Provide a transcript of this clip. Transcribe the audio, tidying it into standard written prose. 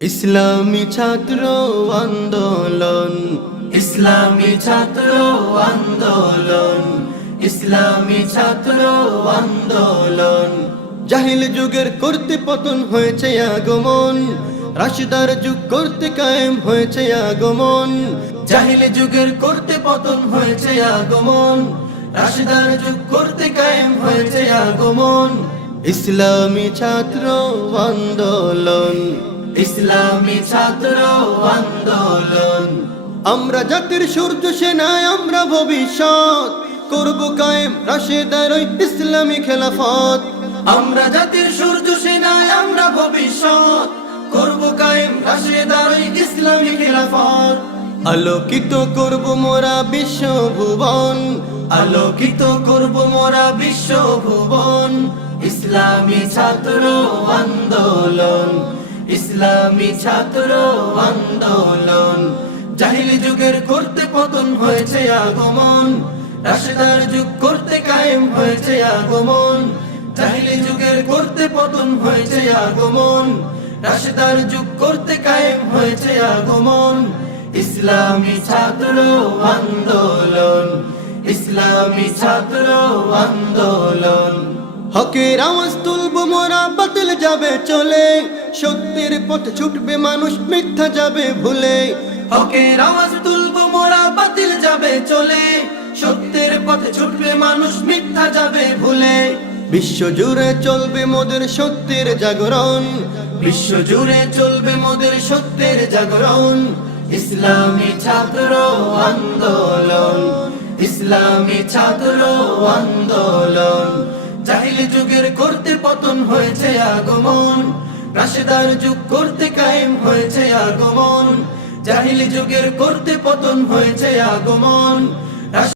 ইসলামী ছাত্র আন্দোলন, ইসলামী ছাত্র আন্দোলন, ইসলামী ছাত্র আন্দোলন। জাহিল যুগের করতে পতন হয়েছে আগমন, রাশিদার যুগ করতে কায়েম হয়েছে আগমন। জাহিল যুগের করতে পতন হয়েছে আগমন, রাশিদার যুগ করতে কায়েম হয়েছে আগমন। ইসলামী ছাত্র আন্দোলন, ইসলামী ছাত্র আন্দোলন। আমরা জাতির সূর্য সেনায়, আমরা ভবিষ্যৎ করব কায়েম রাশেদার ওই ইসলামী খেলাফত। আমরা জাতির সূর্য সেনায়, আমরা ভবিষ্যৎ করব কায়েম রাশেদার ওই ইসলামী খেলাফত। আলোকিত করব মোরা বিশ্ব ভুবন, আলোকিত করব মোরা বিশ্ব ভুবন। ইসলামী ছাত্র আন্দোলন, ইসলামী ছাত্র আন্দোলন। জাহিল যুগের করতে পতন হয়েছে আগমন, রাশেদার যুগ করতে কায়েম হয়েছে আগমন। জাহিল যুগের করতে পতন হয়েছে আগমন, রাশেদার যুগ করতে কায়েম হয়েছে আগমন। ইসলামী ছাত্র আন্দোলন, ইসলামী ছাত্র আন্দোলন। হকের আওয়াজ তুলবো মোরা, বাতিল যাবে চলে, সত্যের পথে ছুটবে মানুষ, মিথ্যা যাবে ভুলে। হকের আওয়াজ তুলবো মোরা, বাতিল যাবে চলে, সত্যের পথে ছুটবে মানুষ, মিথ্যা যাবে ভুলে। বিশ্ব জুড়ে চলবে মোদের সত্যের জাগরণ, বিশ্ব জুড়ে চলবে মোদের সত্যের জাগরণ। ইসলামী ছাত্র আন্দোলন, ইসলামী ছাত্র আন্দোলন। জাহিল যুগের করতে পতন হয়েছে আগমন, রাশেদার যুগ করতে কায়েম হয়েছে আগমন। জাহিল যুগের করতে পতন হয়েছে আগমন,